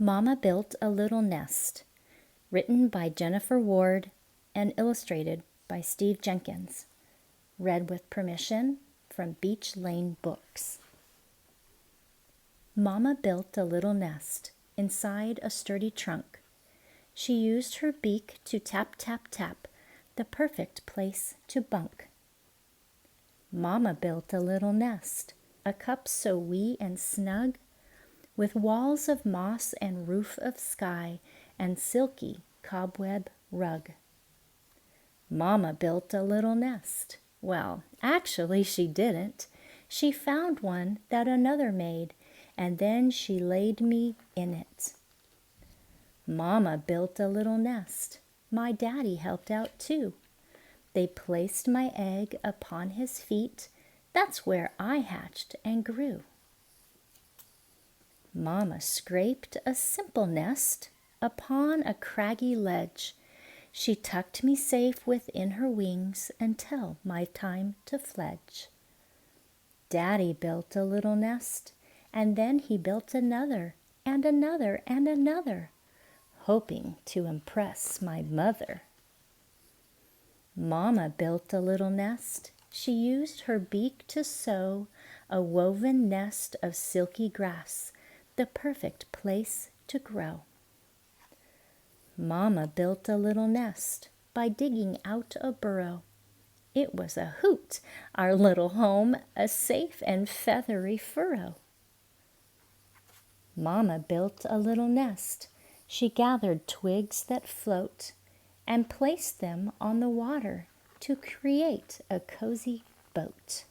Mama Built a Little Nest, written by Jennifer Ward and illustrated by Steve Jenkins. Read with permission from Beach Lane Books. Mama built a little nest inside a sturdy trunk. She used her beak to tap, tap, tap, the perfect place to bunk. Mama built a little nest, a cup so wee and snug, with walls of moss and roof of sky and silky cobweb rug. Mama built a little nest. Well, actually she didn't. She found one that another made, and then she laid me in it. Mama built a little nest. My daddy helped out too. They placed my egg upon his feet. That's where I hatched and grew. Mama scraped a simple nest upon a craggy ledge. She tucked me safe within her wings until my time to fledge. Daddy built a little nest, and then he built another, and another, and another, hoping to impress my mother. Mama built a little nest. She used her beak to sew a woven nest of silky grass, the perfect place to grow. Mama built a little nest by digging out a burrow. It was a hoot, our little home, a safe and feathery furrow. Mama built a little nest. She gathered twigs that float and placed them on the water to create a cozy boat.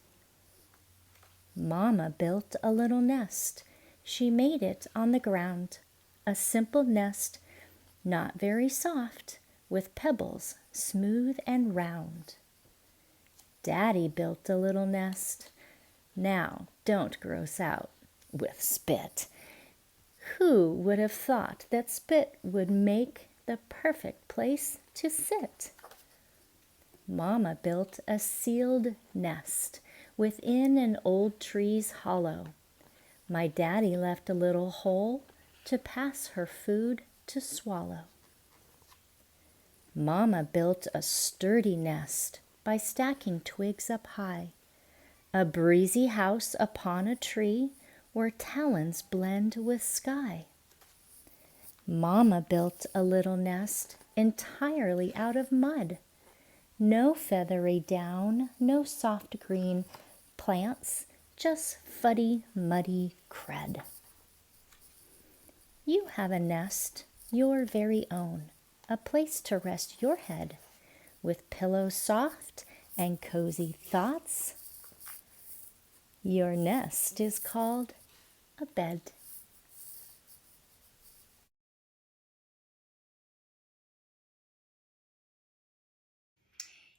Mama built a little nest. She made it on the ground, a simple nest, not very soft, with pebbles smooth and round. Daddy built a little nest. Now, don't gross out with spit. Who would have thought that spit would make the perfect place to sit? Mama built a sealed nest within an old tree's hollow. My daddy left a little hole to pass her food to swallow. Mama built a sturdy nest by stacking twigs up high, a breezy house upon a tree where talons blend with sky. Mama built a little nest entirely out of mud. No feathery down, no soft green plants, just fuddy, muddy crud. You have a nest, your very own, a place to rest your head, with pillows soft and cozy thoughts. Your nest is called a bed.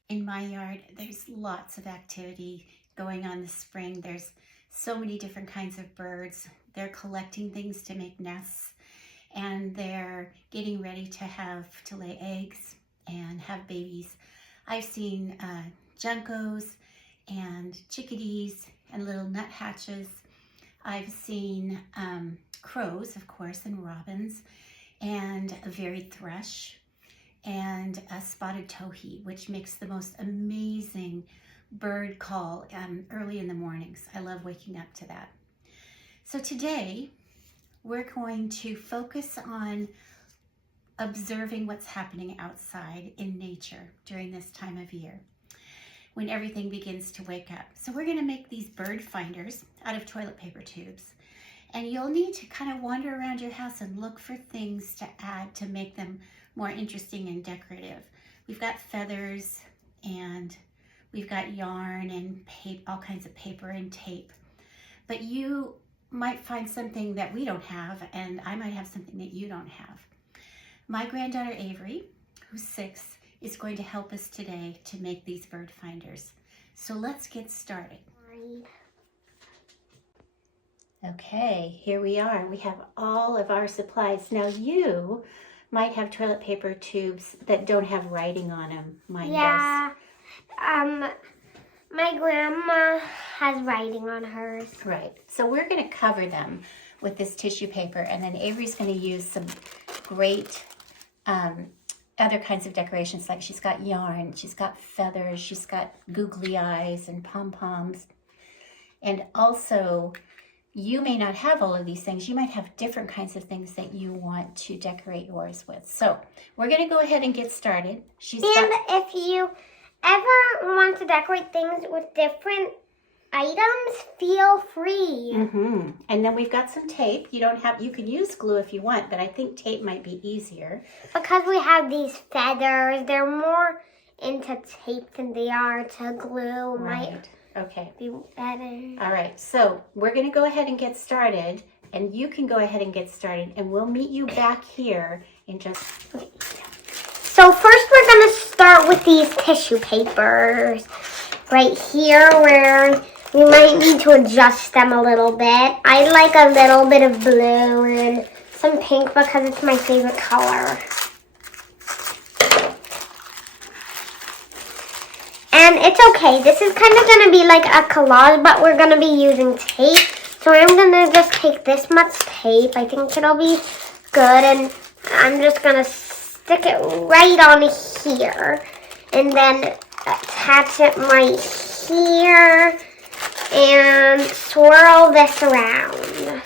In my yard, there's lots of activity going on this spring. There's so many different kinds of birds. They're collecting things to make nests, and they're getting ready to lay eggs and have babies. I've seen juncos and chickadees and little nuthatches. I've seen crows, of course, and robins, and a varied thrush, and a spotted towhee, which makes the most amazing bird call early in the mornings. I love waking up to that. So today, we're going to focus on observing what's happening outside in nature during this time of year, when everything begins to wake up. So we're going to make these bird finders out of toilet paper tubes. And you'll need to kind of wander around your house and look for things to add to make them more interesting and decorative. We've got feathers, and we've got yarn and all kinds of paper and tape. But you might find something that we don't have, and I might have something that you don't have. My granddaughter Avery, who's 6, is going to help us today to make these bird finders. So let's get started. Okay, here we are. We have all of our supplies. Now you might have toilet paper tubes that don't have writing on them. Mine Yeah, my grandma has writing on hers. does. Right, so we're going to cover them with this tissue paper. And then Avery's going to use some great other kinds of decorations. Like she's got yarn, she's got feathers, she's got googly eyes and pom-poms. And also, you may not have all of these things. You might have different kinds of things that you want to decorate yours with. So we're going to go ahead and get started. If you ever want to decorate things with different items, feel free. And then we've got some tape. You can use glue if you want, but I think tape might be easier. Because we have these feathers, they're more into tape than they are to glue. Right. Okay. Be better. All right. So we're going to go ahead and get started, and you can go ahead and get started, and we'll meet you back here in just... So first we're going to start with these tissue papers right here where we might need to adjust them a little bit. I like a little bit of blue and some pink because it's my favorite color. And it's okay. This is kind of going to be like a collage, but we're going to be using tape. So I'm going to just take this much tape. I think it'll be good. And I'm just going to stick it right on here. And then attach it right here. And swirl this around.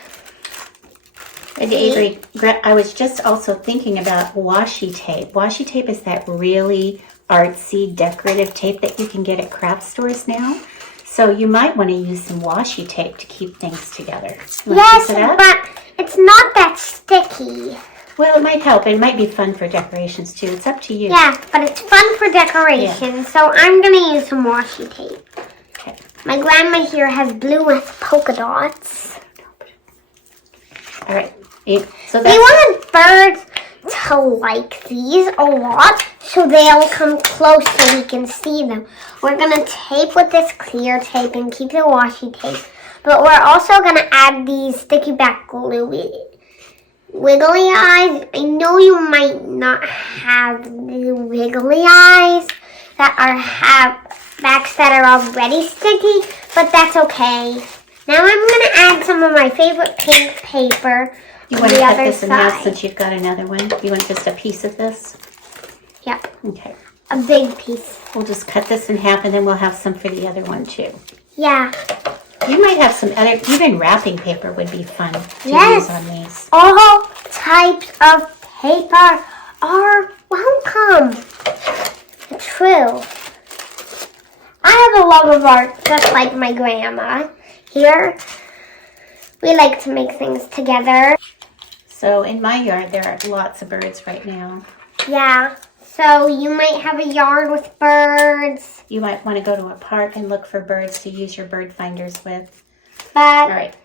And Avery, I was just also thinking about washi tape. Washi tape is that really artsy decorative tape that you can get at craft stores now. So you might want to use some washi tape to keep things together. Yes, but it's not that sticky. Well, it might help. It might be fun for decorations too. It's up to you. Yeah, but it's fun for decoration. Yeah. So I'm going to use some washi tape. Okay. My grandma here has blue with polka dots. All right. So we want birds to like these a lot, so they'll come close so we can see them. We're going to tape with this clear tape and keep the washi tape. But we're also going to add these sticky back glue wiggly eyes. I know you might not have the wiggly eyes that have backs that are already sticky, but that's okay. Now I'm going to add some of my favorite pink paper. You want to cut this in half since you've got another one? You want just a piece of this? Yep. Okay. A big piece. We'll just cut this in half and then we'll have some for the other one too. Yeah. You might have some other, even wrapping paper would be fun to use on these. All types of paper are welcome. True. I have a love of art just like my grandma. Here, we like to make things together. So in my yard, there are lots of birds right now. Yeah, so you might have a yard with birds. You might want to go to a park and look for birds to use your bird finders with. But, all right.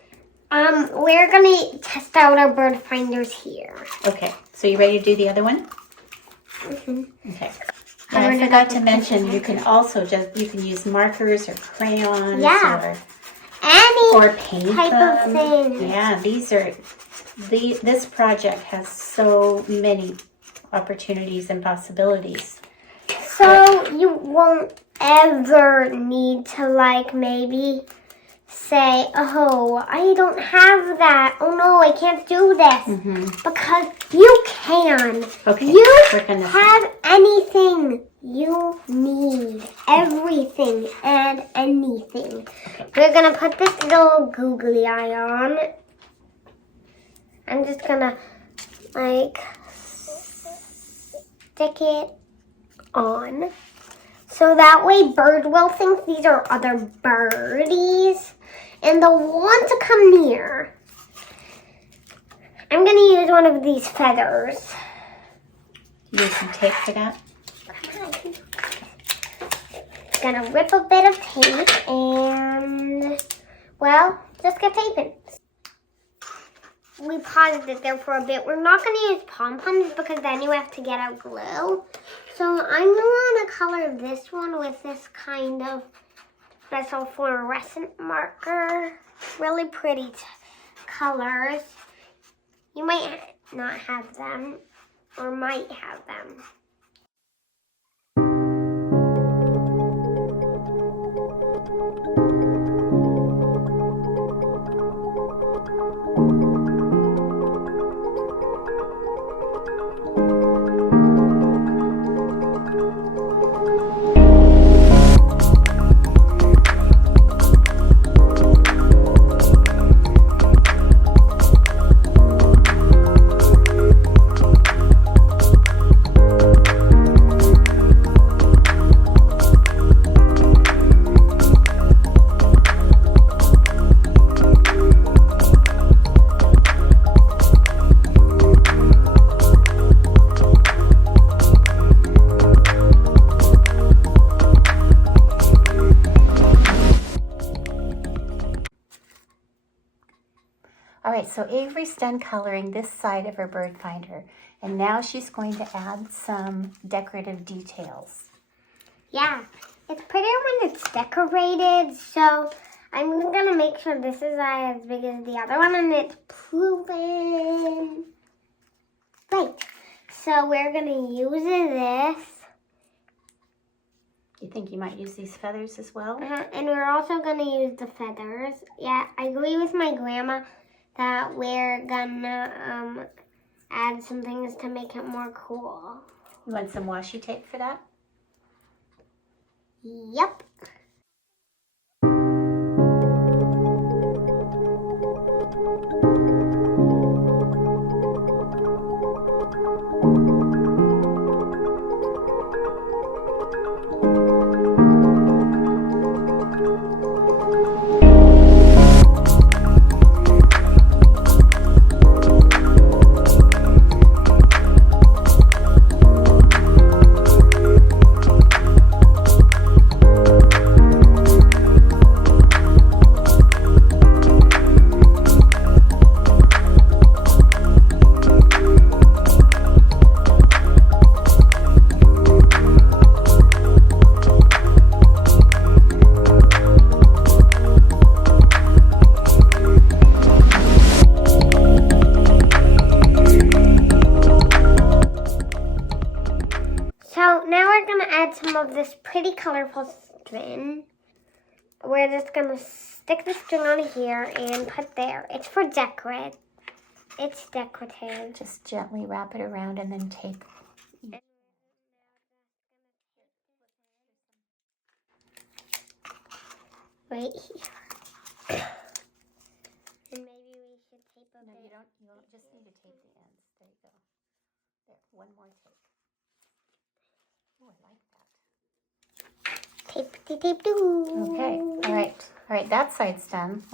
We're going to test out our bird finders here. Okay, so you ready to do the other one? Okay. And I forgot to mention, you can also you can use markers or crayons or paint type them. Of thing. Yeah, this project has so many opportunities and possibilities. So you won't ever need to maybe say, oh, I don't have that. Oh no, I can't do this. Because you can. Okay. You have anything you need. Everything and anything. Okay. We're going to put this little googly eye on. I'm just going to stick it on. So that way Bird will think these are other birdies. And they'll want to come near. I'm going to use one of these feathers. Use some tape for that? I'm going to rip a bit of tape and, well, just get taping. We paused it there for a bit. We're not going to use pom-poms because then you have to get out glue. So I'm going to want to color this one with this kind of special fluorescent marker. Really pretty colors. You might not have them or might have them. so Avery's done coloring this side of her bird finder, and now she's going to add some decorative details. Yeah, it's prettier when it's decorated, so I'm gonna make sure this is as big as the other one, and it's proven. Right, so we're gonna use this. You think you might use these feathers as well? And we're also gonna use the feathers. Yeah, I agree with my grandma that we're gonna add some things to make it more cool. You want some washi tape for that? Yep. So now we're going to add some of this pretty colorful string. We're just going to stick the string on here and put there. It's for decorate. It's decorative. Just gently wrap it around and then tape. Right here. And maybe we should tape a No, bit. you don't just need to tape the ends. There you go. There, one more tape. Oh, I like that. Tape, do. Okay, all right, that side's done.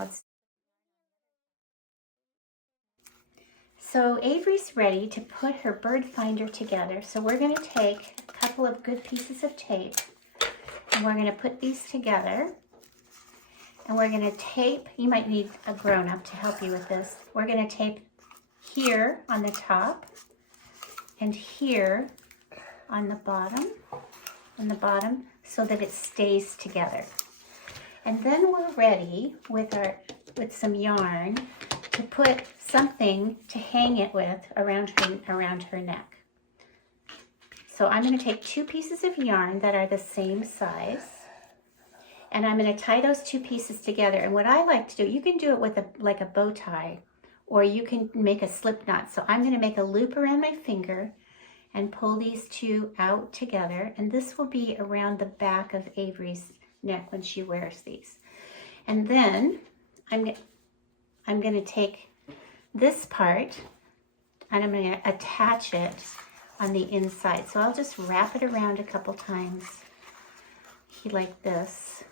So Avery's ready to put her bird finder together. So we're going to take a couple of good pieces of tape and we're going to put these together. And we're going to tape, you might need a grown-up to help you with this. We're going to tape here on the top and here on the bottom, so that it stays together. And then we're ready with some yarn to put something to hang it with around her neck. So I'm going to take 2 pieces of yarn that are the same size, and I'm going to tie those 2 pieces together. And what I like to do, you can do it with like a bow tie, or you can make a slip knot. So I'm going to make a loop around my finger and pull these 2 out together, and this will be around the back of Avery's neck when she wears these. And then I'm going to take this part and I'm going to attach it on the inside. So I'll just wrap it around a couple times like this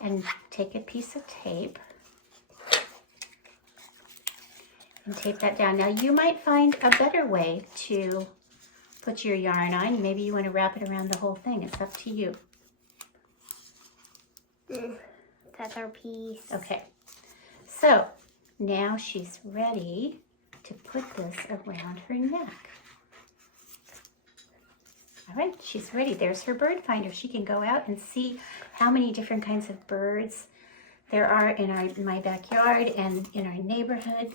and take a piece of tape and tape that down. Now you might find a better way to put your yarn on. Maybe you want to wrap it around the whole thing. It's up to you. That's our piece. Okay, so now she's ready to put this around her neck. All right, she's ready. There's her bird finder. She can go out and see how many different kinds of birds there are in my backyard and in our neighborhood.